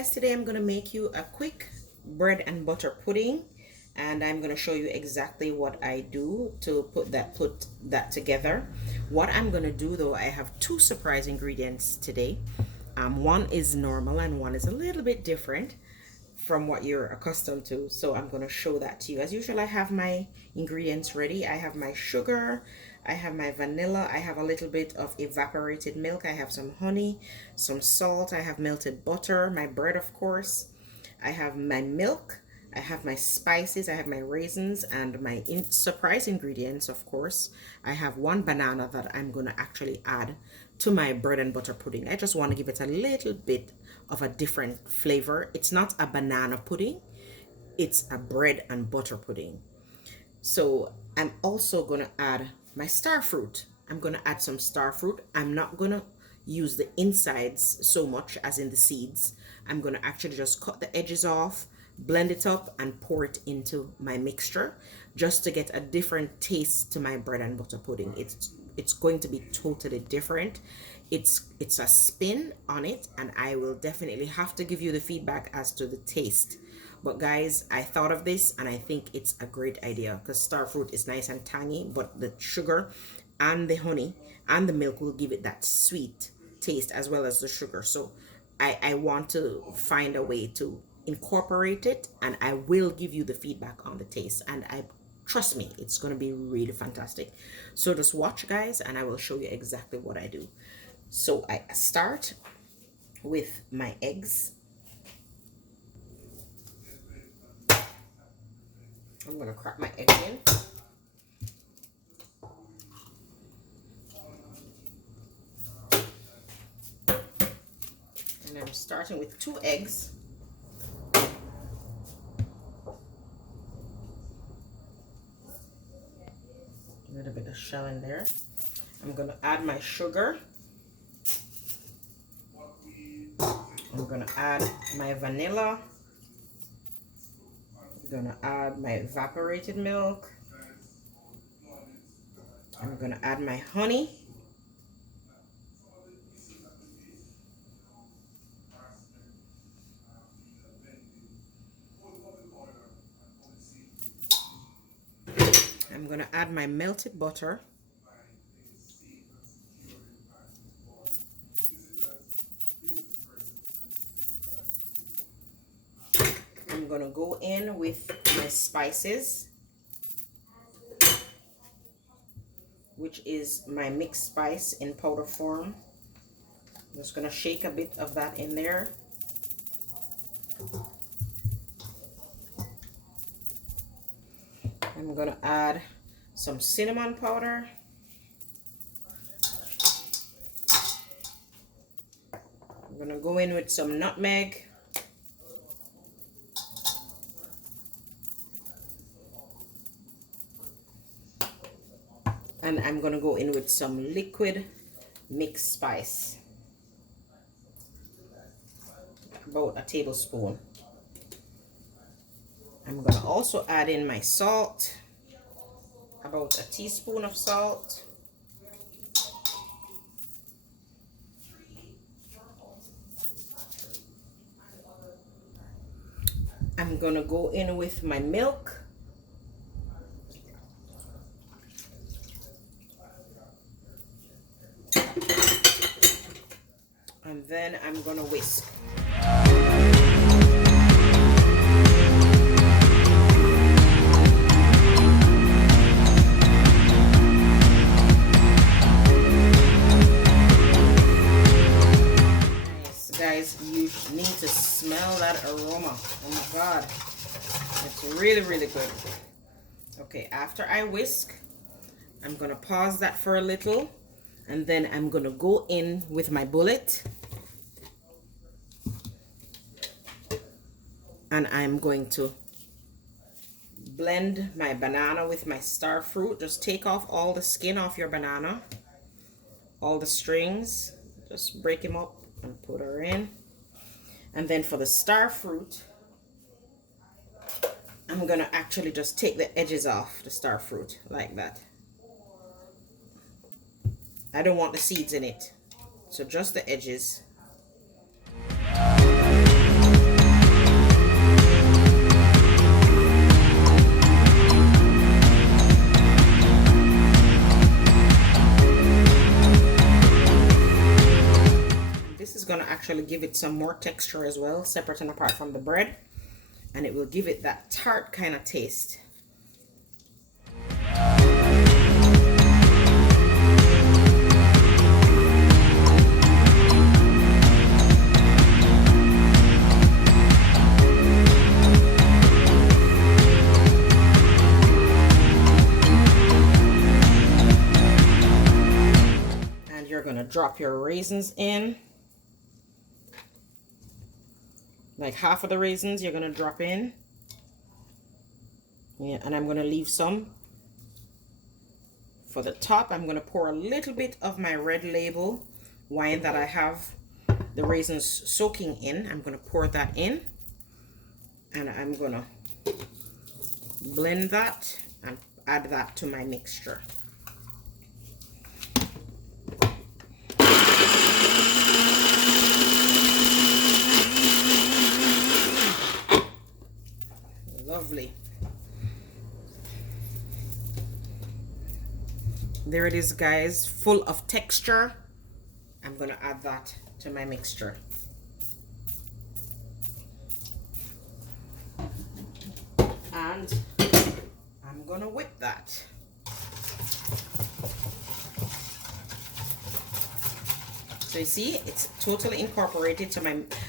guys, today I'm going to make you a quick bread and butter pudding, and I'm going to show you exactly what I do to put that together. What I'm going to do though, I have two surprise ingredients today. One is normal and one is a little bit different from what you're accustomed to, so I'm going to show that to you. As usual, I have my ingredients ready. I have my sugar, I have my vanilla, I have a little bit of evaporated milk, I have some honey, some salt, I have melted butter, my bread of course, I have my milk, I have my spices, I have my raisins, and my surprise ingredients, of course. I have one banana that I'm going to actually add to my bread and butter pudding. I just want to give it a little bit of a different flavor. It's not a banana pudding, it's a bread and butter pudding. So I'm also going to add my star fruit. I'm going to add some star fruit. I'm not going to use the insides so much as in the seeds. I'm going to actually just cut the edges off, blend it up, and pour it into my mixture just to get a different taste to my bread and butter pudding. It's going to be totally different. It's a spin on it, and I will definitely have to give you the feedback as to the taste. But guys, I thought of this and I think it's a great idea because star fruit is nice and tangy, but the sugar and the honey and the milk will give it that sweet taste as well as the sugar. So I want to find a way to incorporate it, and I will give you the feedback on the taste, and I trust me, it's going to be really fantastic. So just watch guys, and I will show you exactly what I do. So I start with my eggs. I'm going to crack my egg in. And I'm starting with 2 eggs. A little bit of shell in there. I'm going to add my sugar. I'm going to add my vanilla. I'm going to add my evaporated milk. I'm going to add my honey. I'm going to add my melted butter. I'm going to go in with my spices, which is my mixed spice in powder form. I'm just going to shake a bit of that in there. I'm going to add some cinnamon powder. I'm going to go in with some nutmeg. And I'm going to go in with some liquid mixed spice, about a tablespoon. I'm going to also add in my salt, about a teaspoon of salt. I'm going to go in with my milk. And then I'm going to whisk. Yes, guys, you need to smell that aroma. Oh my God. It's really, really good. Okay, after I whisk, I'm going to pause that for a little. And then I'm going to go in with my bullet. And I'm going to blend my banana with my star fruit. Just take off all the skin off your banana, all the strings. Just break them up and put her in. And then for the star fruit, I'm going to actually just take the edges off the star fruit like that. I don't want the seeds in it, so just the edges. actually give it some more texture as well, separate and apart from the bread, and it will give it that tart kind of taste. You're gonna drop your raisins in, like half of the raisins you're gonna drop in. Yeah, and I'm gonna leave some for the top. I'm gonna pour a little bit of my red label wine that I have the raisins soaking in. I'm gonna pour that in, and I'm gonna blend that and add that to my mixture. Lovely. There it is, guys, full of texture. I'm gonna add that to my mixture. And I'm gonna whip that. So you see, it's totally incorporated. So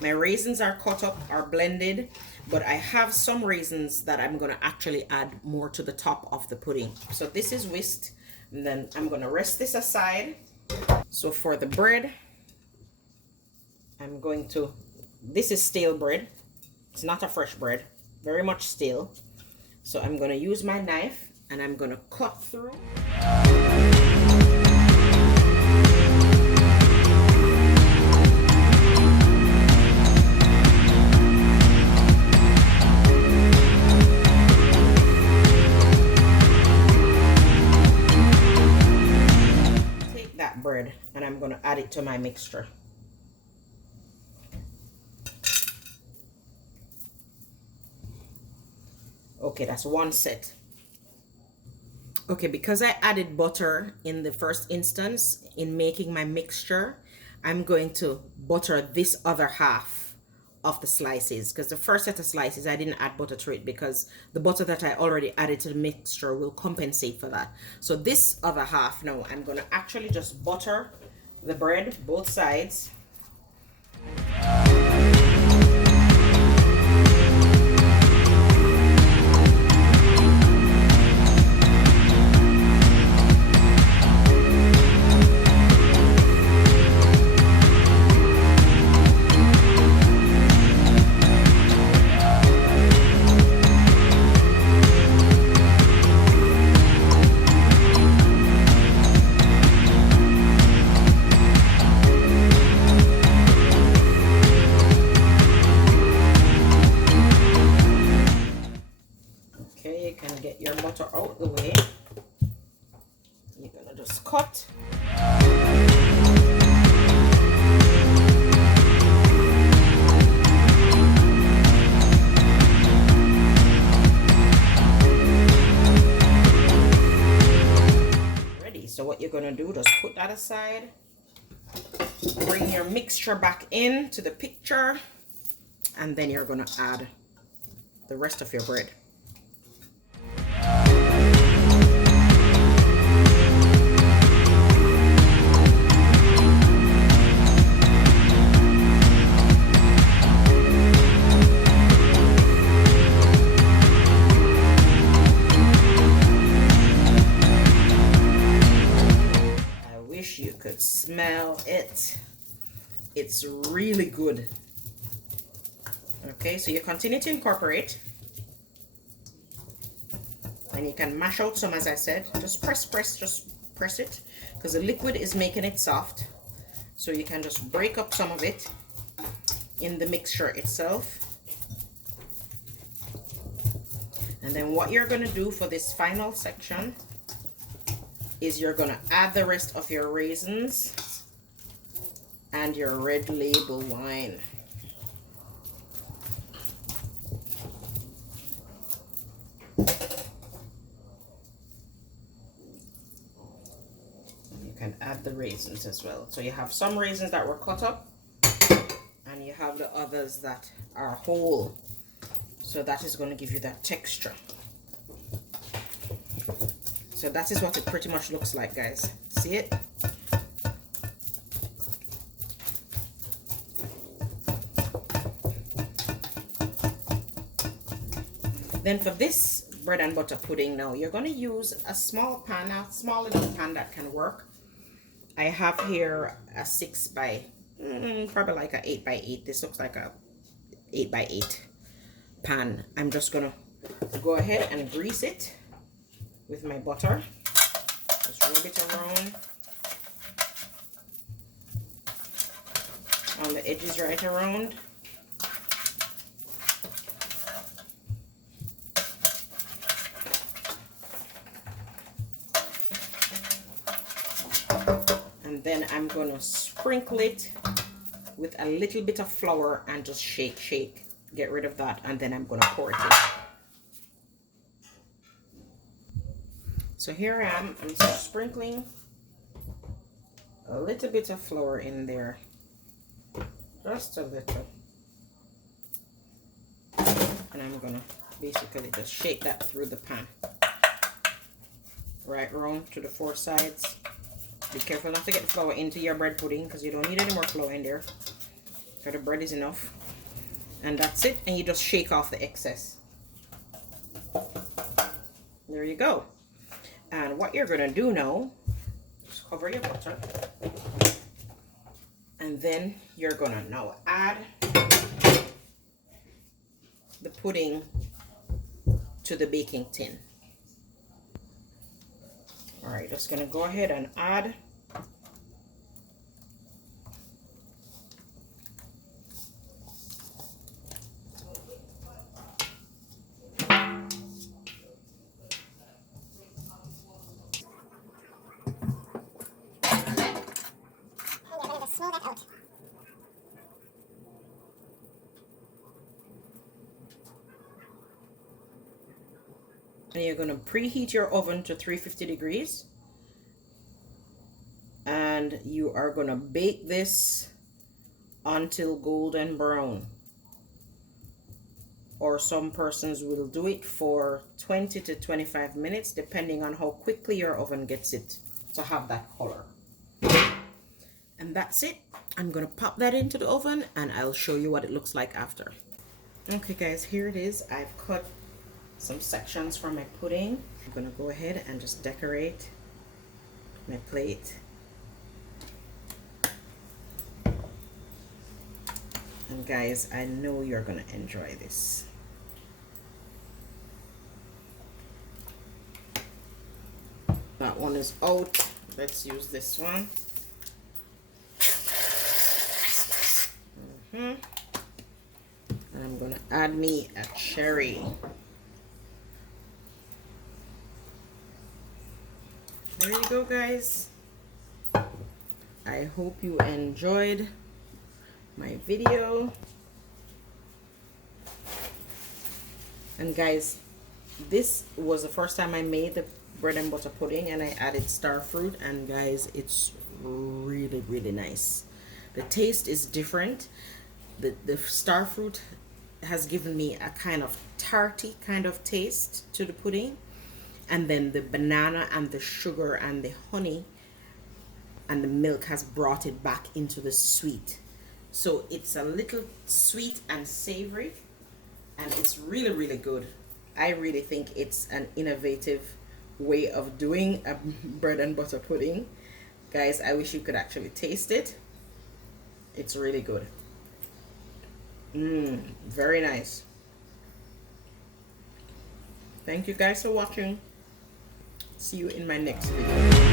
my raisins are cut up, are blended, but I have some raisins that I'm gonna actually add more to the top of the pudding. So this is whisked, and then I'm gonna rest this aside. So for the bread, I'm going to, this is stale bread. It's not a fresh bread, very much stale. So I'm gonna use my knife and I'm gonna cut through. Bread, and I'm going to add it to my mixture. Okay, that's one set. Okay, because I added butter in the first instance in making my mixture, I'm going to butter this other half of the slices, because the first set of slices I didn't add butter to it because the butter that I already added to the mixture will compensate for that. So this other half now, I'm going to actually just butter the bread both sides. Out the way, you're gonna just cut. Ready. So what you're gonna do, just put that aside, bring your mixture back in to the picture, and then you're gonna add the rest of your bread. You could smell it. It's really good. Okay, so you continue to incorporate, and you can mash out some, as I said. Just press it, because the liquid is making it soft. So you can just break up some of it in the mixture itself. And then what you're going to do for this final section is you're going to add the rest of your raisins and your red label wine. You can add the raisins as well. So you have some raisins that were cut up, and you have the others that are whole. So that is going to give you that texture. So that is what it pretty much looks like, guys. See it? Then for this bread and butter pudding now, you're going to use a small pan, a small enough pan that can work. I have here a 6 by, probably like a 8 by 8. This looks like a 8 by 8 pan. I'm just going to go ahead and grease it with my butter. Just rub it around on the edges right around. And then I'm gonna sprinkle it with a little bit of flour and just shake, get rid of that, and then I'm gonna pour it in. So here I am, I'm just sprinkling a little bit of flour in there, just a little, and I'm gonna basically just shake that through the pan, right around to the 4 sides. Be careful not to get flour into your bread pudding because you don't need any more flour in there. So the bread is enough. And that's it. And you just shake off the excess. There you go. And what you're going to do now, just cover your butter. And then you're going to now add the pudding to the baking tin. Alright, just going to go ahead and add swirl that out. And you're going to preheat your oven to 350 degrees. And you are going to bake this until golden brown. Or some persons will do it for 20 to 25 minutes, depending on how quickly your oven gets it to have that color. And that's it. I'm going to pop that into the oven and I'll show you what it looks like after. Okay guys, here it is. I've cut some sections from my pudding. I'm going to go ahead and just decorate my plate. And guys, I know you're going to enjoy this. That one is out. Let's use this one. And I'm gonna add me a cherry. There you go, guys. I hope you enjoyed my video. And guys, this was the first time I made the bread and butter pudding, and I added starfruit, and guys, it's really nice. The taste is different. The starfruit has given me a kind of tarty kind of taste to the pudding, and then the banana and the sugar and the honey and the milk has brought it back into the sweet. So it's a little sweet and savory, and it's really good. I really think it's an innovative way of doing a bread and butter pudding. Guys, I wish you could actually taste it. It's really good. Very nice. Thank you guys for watching. See you in my next video.